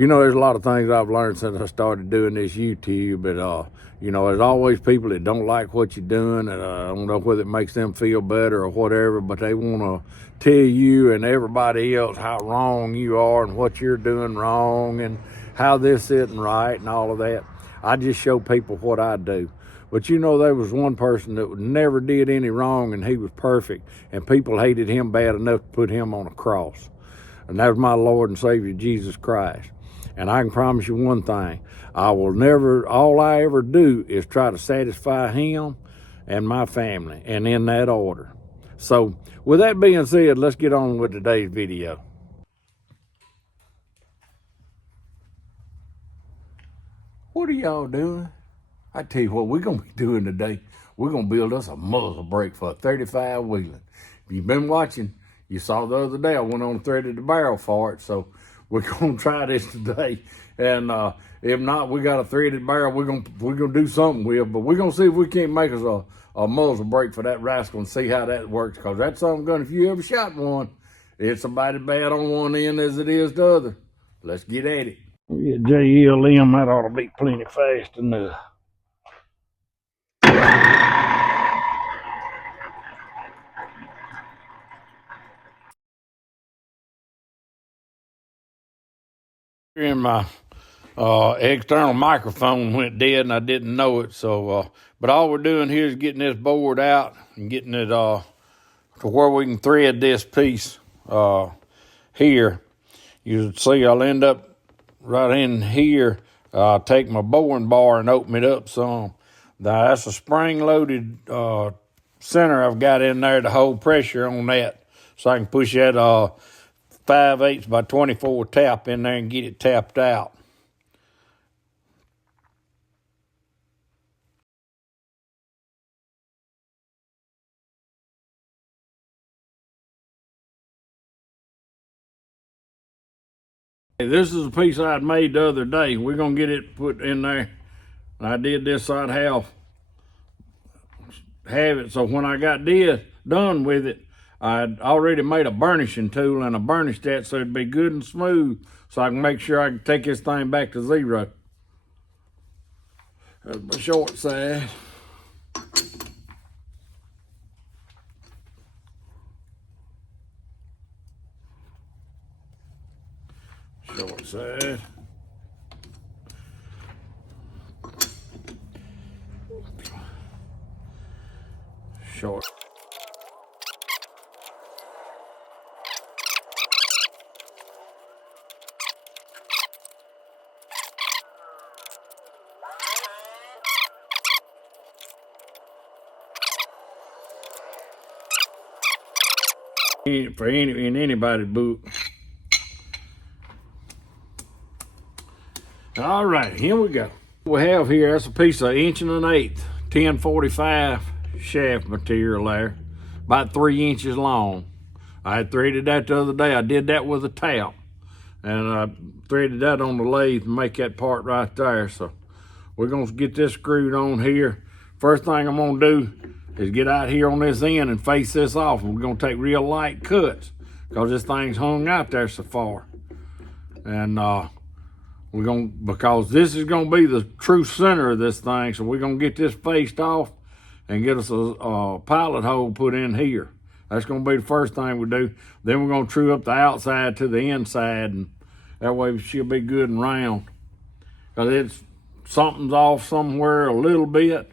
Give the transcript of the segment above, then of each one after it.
You know, there's a lot of things I've learned since I started doing this YouTube, but you know, there's always people that don't like what you're doing, and I don't know whether it makes them feel better or whatever, but they want to tell you and everybody else how wrong you are and what you're doing wrong and how this isn't right and all of that. I just show people what I do. But you know, there was one person that never did any wrong, and he was perfect, and people hated him bad enough to put him on a cross. And that was my Lord and Savior, Jesus Christ. And I can promise you one thing, all I ever do is try to satisfy him and my family, and in that order. So with that being said, let's get on with today's video. What are y'all doing? I tell you what we're gonna be doing today. We're gonna build us a muzzle brake for a 35 Whelen. If you've been watching, you saw the other day I went on and threaded the barrel for it, so we're gonna try this today. And if not, we got a threaded barrel we're gonna do something with, but we're gonna see if we can't make us a muzzle brake for that rascal and see how that works, because that's something gun, if you ever shot one, it's about as bad on one end as it is the other. Let's get at it. Yeah, JLM, that ought to be plenty fast enough. And my external microphone went dead and I didn't know it. So, but all we're doing here is getting this board out and getting it to where we can thread this piece here. You see I'll end up right in here. I'll take my boring bar and open it up some. Now that's a spring-loaded center I've got in there to hold pressure on that, so I can push that 5/8 by 24 tap in there and get it tapped out. This is a piece I'd made the other day. We're gonna get it put in there. And I did this so I'd have it, so when I got done with it, I'd already made a burnishing tool and I burnished that so it'd be good and smooth, so I can make sure I can take this thing back to zero. That's my short side. Short side. Short. In anybody's book. All right, here we go. What we have here, that's a piece of 1 1/8" 1045 shaft material there, about 3 inches long. I had threaded that the other day. I did that with a tap, and I threaded that on the lathe to make that part right there. So we're gonna get this screwed on here. First thing I'm gonna do is get out here on this end and face this off. We're gonna take real light cuts because this thing's hung out there so far. And because this is gonna be the true center of this thing, so we're gonna get this faced off and get us a pilot hole put in here. That's gonna be the first thing we do. Then we're gonna true up the outside to the inside, and that way she'll be good and round. Because something's off somewhere a little bit.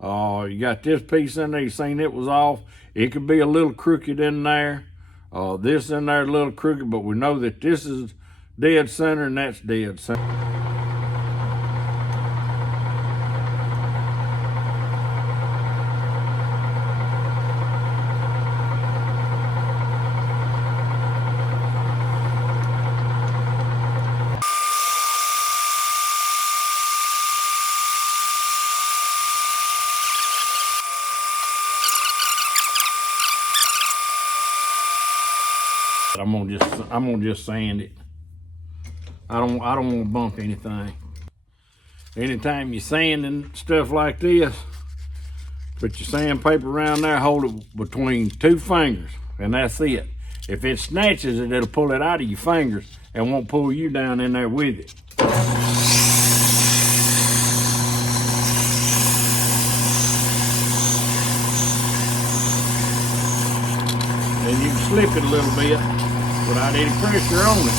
You got this piece in there, you seen it was off. It could be a little crooked in there. This in there a little crooked, but we know that this is dead center and that's dead center. I'm gonna just sand it. I don't want to bump anything. Anytime you're sanding stuff like this, put your sandpaper around there, hold it between 2 fingers, and that's it. If it snatches it, it'll pull it out of your fingers and won't pull you down in there with it. Then you can slip it a little bit without any pressure on it.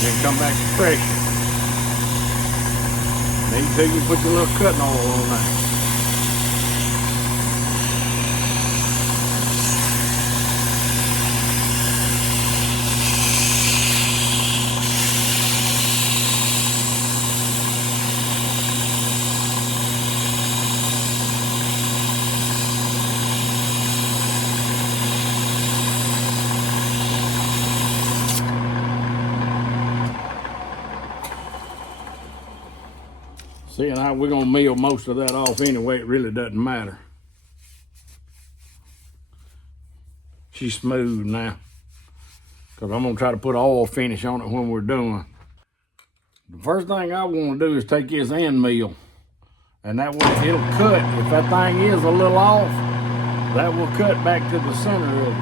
Then come back to pressure. Then you put your little cutting oil on there. See, now we're gonna mill most of that off anyway. It really doesn't matter. She's smooth now, because I'm gonna try to put an oil finish on it when we're done. The first thing I want to do is take this end mill, and that way it'll cut. If that thing is a little off, that will cut back to the center of it.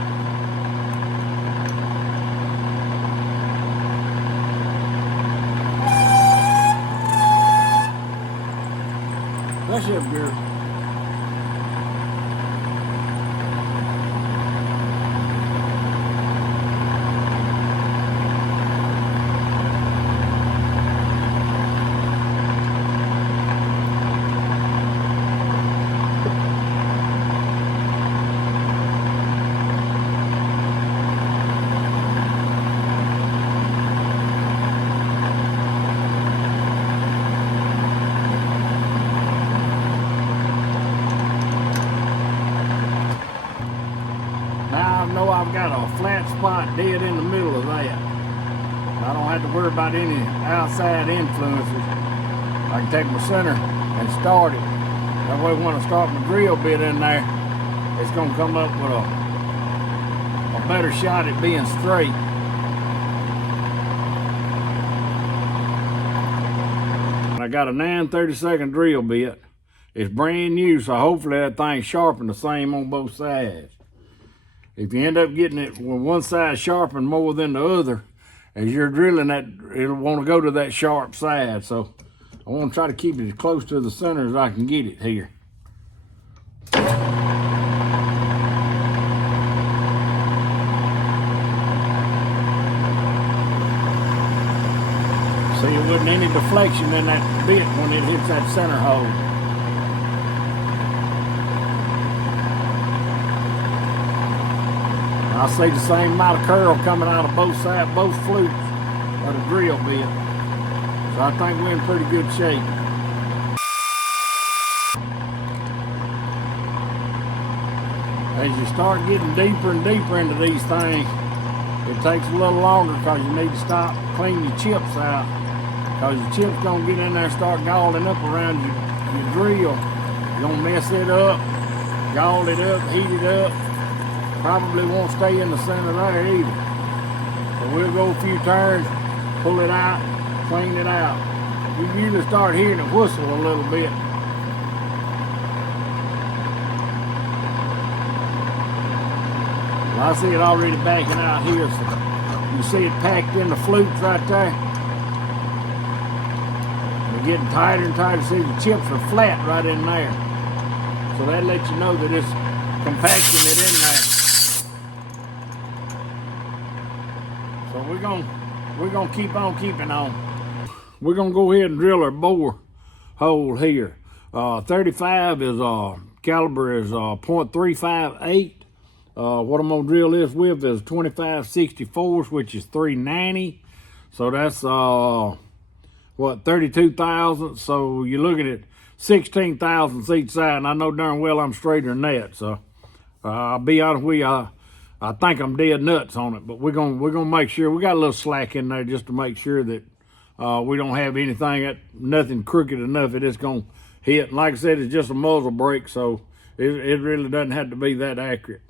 That's it, girl. Know I've got a flat spot dead in the middle of that. I don't have to worry about any outside influences. I can take my center and start it. That way when I start my drill bit in there, it's going to come up with a better shot at being straight. I got a 9/32 drill bit. It's brand new, so hopefully that thing's sharpened the same on both sides. If you end up getting it with one side sharpened more than the other, as you're drilling that, it'll want to go to that sharp side. So I want to try to keep it as close to the center as I can get it here. See, there wasn't any deflection in that bit when it hits that center hole. I see the same amount of curl coming out of both sides, both flukes of the drill bit. So I think we're in pretty good shape. As you start getting deeper and deeper into these things, it takes a little longer because you need to stop, clean your chips out. Because your chips gonna get in there and start galling up around your drill. You're gonna mess it up, gall it up, heat it up. Probably won't stay in the center there either. So we'll go a few turns, pull it out, clean it out. You usually start hearing it whistle a little bit. Well, I see it already backing out here, so you see it packed in the flukes right there. They're getting tighter and tighter. See, the chips are flat right in there. So that lets you know that it's compacting it in there. So we're gonna keep on keeping on. We're gonna go ahead and drill our bore hole here. 35 is caliber is .358. What I'm gonna drill this with is 25/64, which is 390. So that's what, 32 thousandths. So you're looking at 16 thousandths each side, and I know darn well I'm straighter than that. So I'll be honest with you, I think I'm dead nuts on it, but we're gonna make sure we got a little slack in there just to make sure that we don't have anything nothing crooked enough that it's gonna hit. And like I said, it's just a muzzle brake, so it really doesn't have to be that accurate.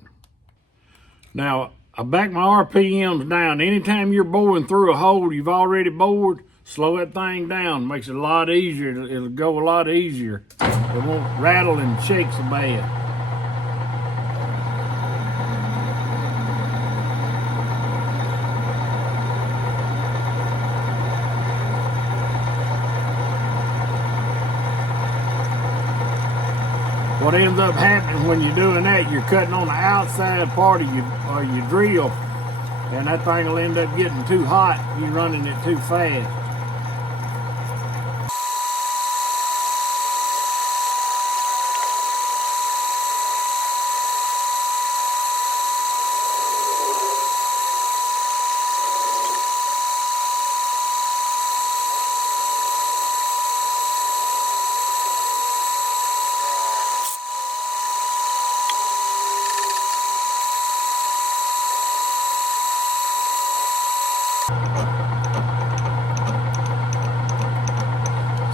Now I back my RPMs down. Anytime you're boring through a hole you've already bored, slow that thing down. Makes it a lot easier. It'll go a lot easier. It won't rattle and shake so bad. What ends up happening when you're doing that, you're cutting on the outside part of your drill, and that thing will end up getting too hot. You're running it too fast.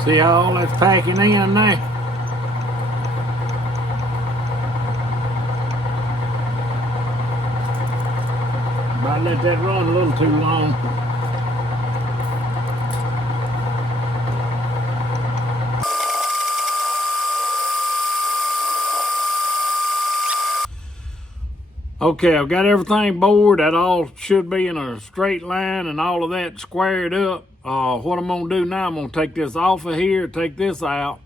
See how all that's packing in there? Might let that run a little too long. Okay, I've got everything bored. That all should be in a straight line and all of that squared up. What I'm gonna do now, I'm gonna take this off of here, take this out,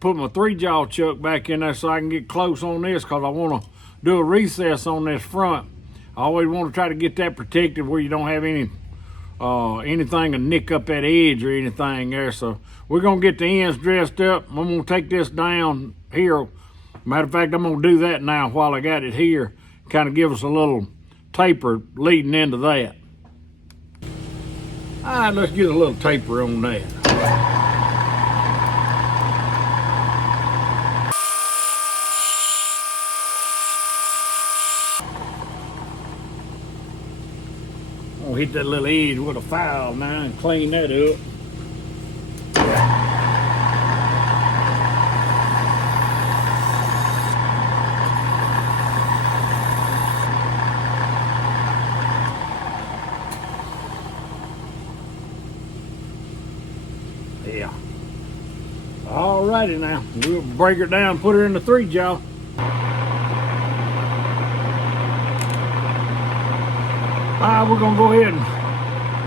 put my 3-jaw chuck back in there so I can get close on this, because I wanna do a recess on this front. I always wanna try to get that protected where you don't have anything to nick up that edge or anything there. So we're gonna get the ends dressed up. I'm gonna take this down here. Matter of fact, I'm gonna do that now while I got it here. Kind of give us a little taper leading into that. All right, let's get a little taper on that. I'm gonna hit that little edge with a file now and clean that up. Yeah. Alrighty now, we'll break her down, put her in the 3-jaw. Alright, we're gonna go ahead and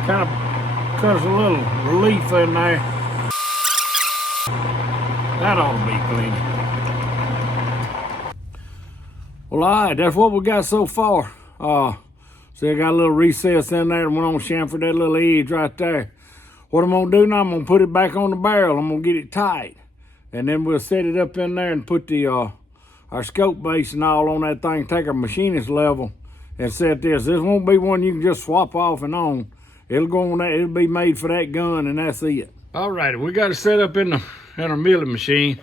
kind of cut us a little relief in there. That ought to be clean. Well, alright, that's what we got so far. See, I got a little recess in there and went on chamfer that little edge right there. What I'm gonna do now, I'm gonna put it back on the barrel. I'm gonna get it tight. And then we'll set it up in there and put the our scope base and all on that thing, take our machinist level and set this. This won't be one you can just swap off and on. It'll go on that, it'll be made for that gun and that's it. All right, we got it set up in our milling machine.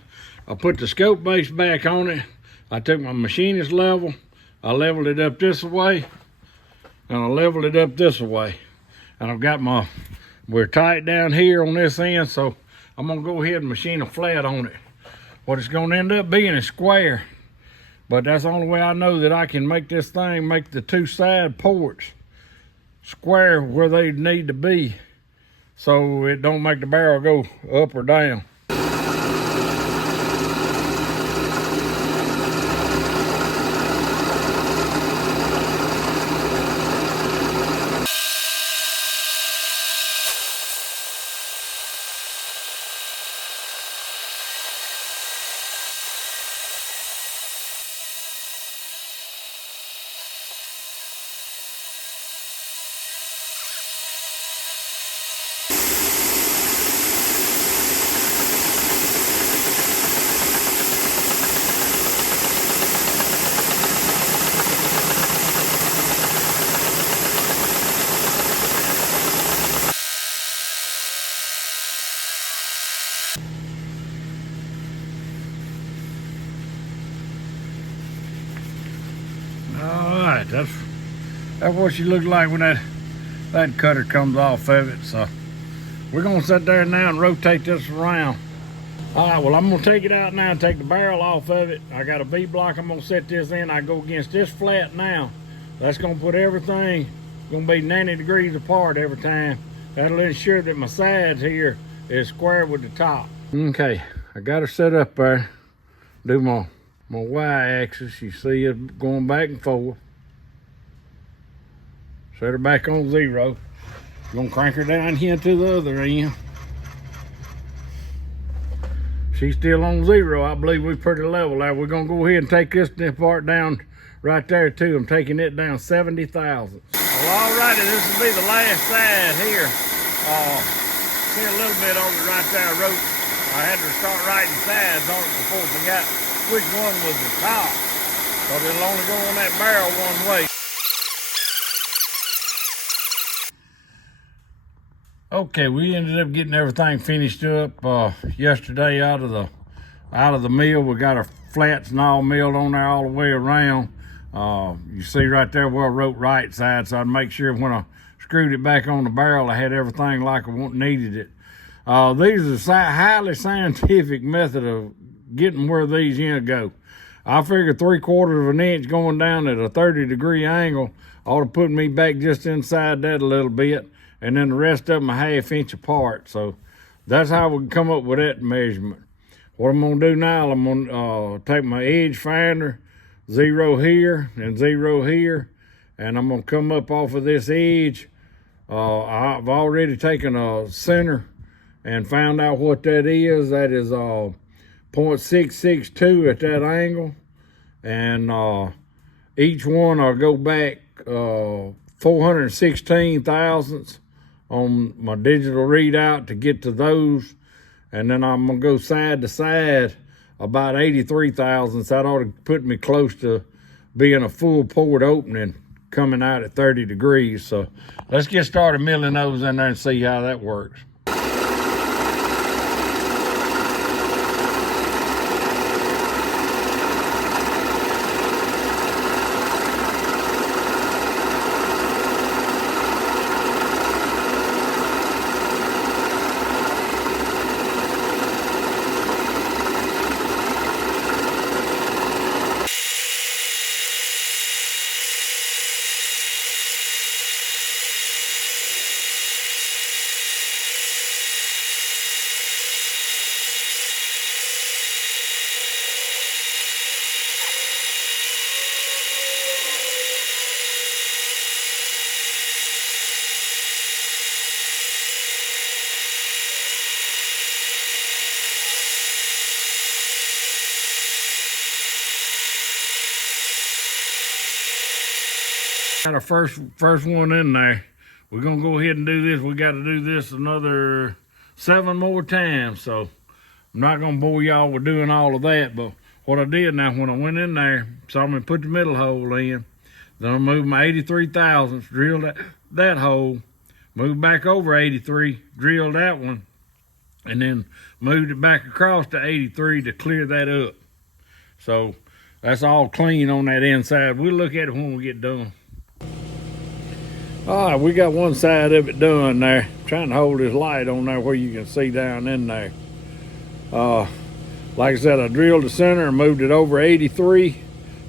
I put the scope base back on it. I took my machinist level, I leveled it up this way, and I leveled it up this way. And I've got we're tight down here on this end, so I'm gonna go ahead and machine a flat on it. What it's gonna end up being is square, but that's the only way I know that I can make this thing, make the 2 side ports square where they need to be, so it don't make the barrel go up or down. Alright, that's what she looks like when that cutter comes off of it. So we're gonna sit there now and rotate this around. Alright, well, I'm gonna take it out now and take the barrel off of it. I got a V block, I'm gonna set this in. I go against this flat now. That's gonna put everything, gonna be 90 degrees apart every time. That'll ensure that my sides here is square with the top. Okay, I got her set up there. Do my y-axis, you see it going back and forth. Set her back on 0. Gonna crank her down here to the other end. She's still on 0. I believe we're pretty level there. We're gonna go ahead and take this part down right there too. I'm taking it down 70 thousandths. Well, alrighty, this will be the last side here. See a little bit on it right there. I wrote, I had to start writing sides on it before I forgot which one was the top. So it'll only go on that barrel one way. Okay, we ended up getting everything finished up yesterday out of the mill. We got our flats and all milled on there all the way around. You see right there where I wrote right side, so I'd make sure when I screwed it back on the barrel, I had everything like I needed it. These are a highly scientific method of getting where these in go. I figured 3/4 of an inch going down at a 30-degree angle ought to put me back just inside that a little bit, and then the rest of them a 1/2 inch apart. So that's how we come up with that measurement. What I'm gonna do now, I'm gonna take my edge finder, 0 here and 0 here, and I'm gonna come up off of this edge. I've already taken a center and found out what that is. That is 0.662 at that angle, and each one I'll go back 416 thousandths on my digital readout to get to those, and then I'm gonna go side to side about 83 thousandths. That ought to put me close to being a full poured opening coming out at 30 degrees. So let's get started milling those in there and see how that works. Got our first one in there. We're gonna go ahead and do this. We got to do this another 7 more times. So I'm not gonna bore y'all with doing all of that. But what I did now, when I went in there, so I'm gonna put the middle hole in. Then I moved my 83 thousandths, drilled that hole, moved back over 83, drilled that one, and then moved it back across to 83 to clear that up. So that's all clean on that inside. We'll look at it when we get done. All right, we got one side of it done there. I'm trying to hold this light on there where you can see down in there. Like I said, I drilled the center and moved it over 83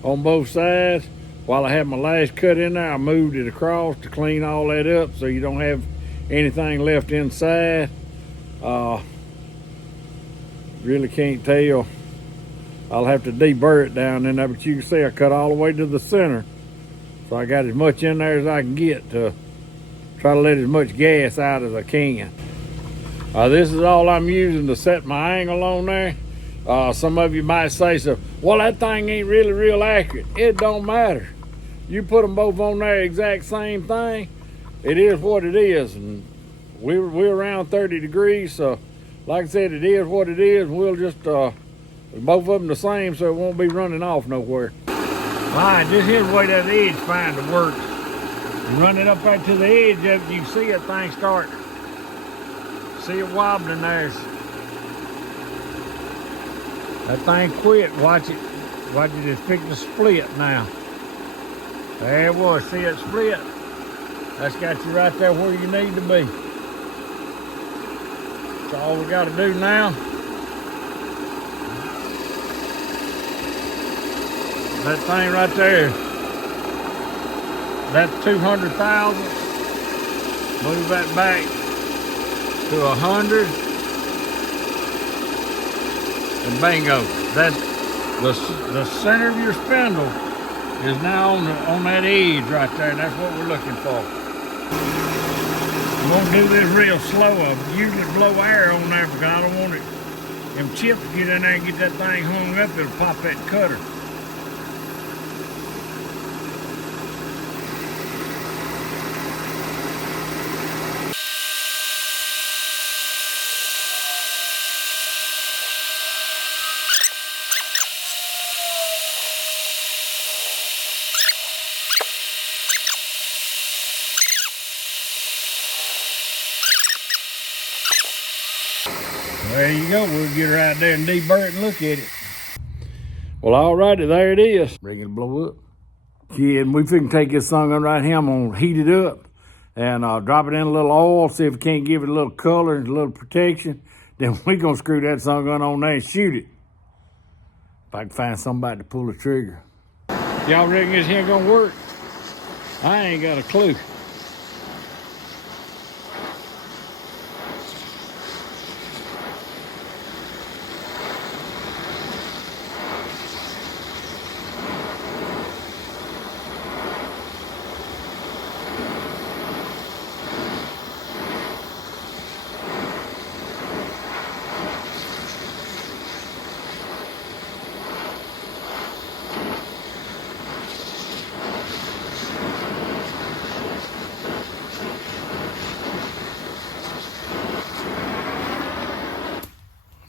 on both sides. While I had my last cut in there, I moved it across to clean all that up so you don't have anything left inside. Really can't tell. I'll have to deburr it down in there, but you can see I cut all the way to the center. So I got as much in there as I can get to try to let as much gas out as I can. This is all I'm using to set my angle on there. Some of you might say, so, well, that thing ain't really real accurate. It don't matter. You put them both on there, exact same thing. It is what it is. And we're around 30 degrees. So like I said, it is what it is. We'll just, both of them the same, so it won't be running off nowhere. All right, this here's the way that edge finder works. You run it up there to the edge of it, you see that thing start. See it wobbling there. That thing quit. Watch it. Watch it, it's fixing to split now. There it was. See it split? That's got you right there where you need to be. That's all we got to do now. That thing right there, that's 200 thousandths. Move that back to 100, and bingo. That's the center of your spindle is now on that edge right there, and that's what we're looking for. I'm gonna do this real slow. I usually blow air on there because I don't want it Them chips get in there and get that thing hung up, it'll pop that cutter. There you go. We'll get right there and deburr it and look at it. Well, alrighty, there it is. Bring it to blow up. Yeah, and we finna take this thing on right here. I'm gonna heat it up and drop it in a little oil, see if we can't give it a little color and a little protection. Then we gonna screw that thing on there and shoot it. If I can find somebody to pull the trigger. Y'all reckon this here gonna work? I ain't got a clue.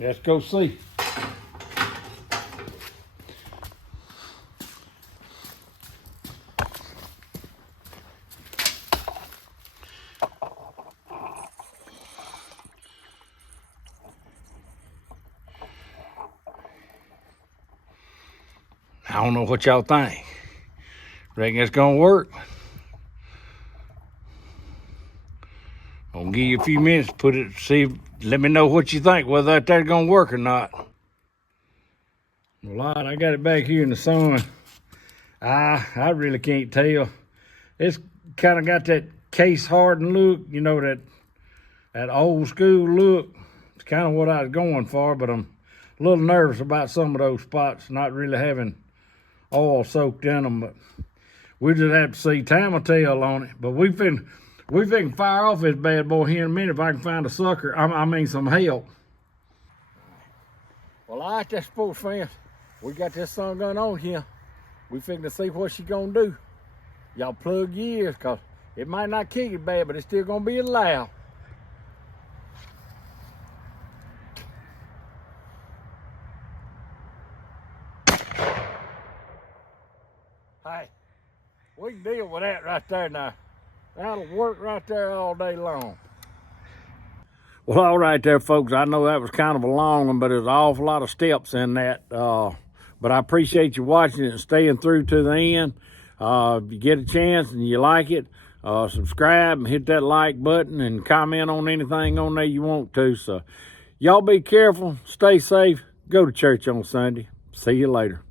Let's go see. I don't know what y'all think. Reckon it's gonna work? I'm gonna give you a few minutes to put it, let me know what you think, whether that's gonna work or not. Well, all right, I got it back here in the sun. I really can't tell. It's kind of got that case hardened look, you know, that old school look. It's kind of what I was going for, but I'm a little nervous about some of those spots not really having oil soaked in them. But we just have to see. Time will tell on it. But we can fire off this bad boy here in a minute if I can find a sucker. I mean some help. Well, all right, that sports fans. We got this sun gun on here. We finna see what she gonna do. Y'all plug your ears, cause it might not kick it bad, but it's still gonna be loud. Hey, we can deal with that right there now. That'll work right there all day long. Well, all right there, folks. I know that was kind of a long one, but there's an awful lot of steps in that. But I appreciate you watching it and staying through to the end. If you get a chance and you like it, subscribe and hit that like button and comment on anything on there you want to. So y'all be careful, stay safe, go to church on Sunday. See you later.